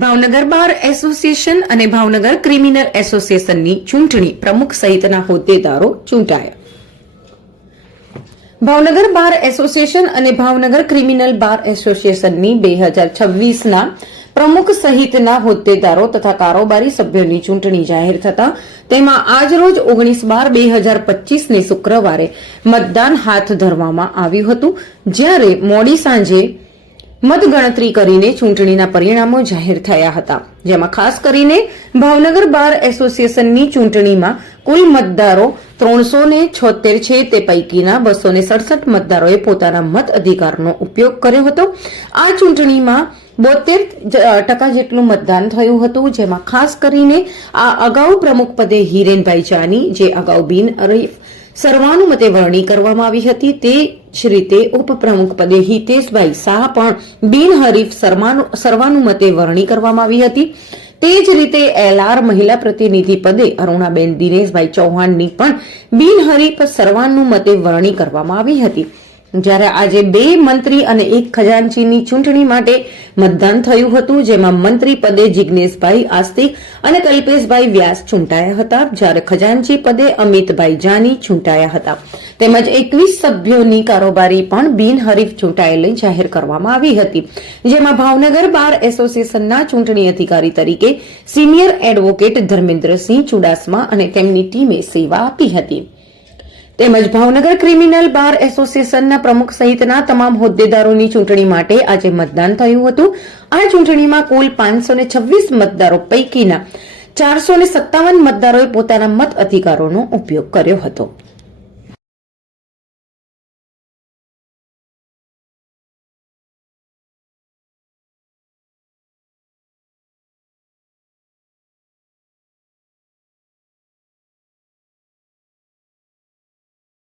Bhavnagar bar association અને Bhavnagar criminal એસોસિએશનની ચૂંટણી પ્રમુખ સહિતના હોદ્દેદારો ચૂંટાયા. ભાવનગર બાર એસોસિએશન અને ભાવનગર ક્રિમિનલ બાર એસોસિએશનની 2026ના પ્રમુખ સહિતના હોદ્દેદારો તથા કારોબારી સભ્યોની ચૂંટણી જાહેર થતા તેમાં આજરોજ 19/12/2025ને શુક્રવારે મતદાન હાથ ધરવામાં આવ્યું હતું, જ્યારે મોડી સાંજે મતગણતરી કરીને ચૂંટણીના પરિણામો જાહેર થયા હતા, જેમાં ખાસ કરીને ભાવનગર બાર એસોસિએશનની ચૂંટણીમાં કુલ મતદારો 376 છે. તે પૈકીના 267 મતદારોએ પોતાના મત અધિકારનો ઉપયોગ કર્યો હતો. આ ચૂંટણીમાં 72% જેટલું મતદાન થયું હતું, જેમાં ખાસ કરીને આ અગાઉ પ્રમુખ પદે હિરેનભાઈ જાની, જે અગાઉ બિનહરીફ સર્વાનુમતે વરણી કરવામાં આવી હતી, તે જ રીતે ઉપપ્રમુખ પદે હિતેશભાઈ શાહ પણ બિનહરીફ સર્વાનુમતે વરણી કરવામાં આવી હતી. તે જ રીતે LR મહિલા પ્રતિનિધિ પદે અરુણાબેન દિનેશભાઈ ચૌહાણની પણ બિનહરીફ સર્વાનુમતે વરણી કરવામાં આવી હતી. જ્યારે આજે 2 મંત્રી અને 1 ખજાનચીની ચૂંટણી માટે મતદાન થયું હતું, જેમાં મંત્રી પદે જિજ્ઞેશભાઈ આસ્તિક અને કલ્પેશભાઈ વ્યાસ ચૂંટાયા હતા, જ્યારે ખજાનચી પદે અમિતભાઈ જાની ચૂંટાયા હતા. તેમજ 21 સભ્યોની કારોબારી પણ બિનહરીફ ચૂંટાયેલી જાહેર કરવામાં આવી હતી, જેમાં ભાવનગર બાર એસોસિએશનના ચૂંટણી અધિકારી તરીકે સિનિયર એડવોકેટ ધર્મેન્દ્રસિંહ ચુડાસમા અને તેમની ટીમે સેવા આપી હતી. તેમજ ભાવનગર ક્રિમિનલ બાર એસોસિએશનના પ્રમુખ સહિતના તમામ હોદ્દેદારોની ચૂંટણી માટે આજે મતદાન થયું હતું. આ ચૂંટણીમાં કુલ 526 મતદારો પૈકીના 457 મતદારોએ પોતાના મત અધિકારોનો ઉપયોગ કર્યો હતો.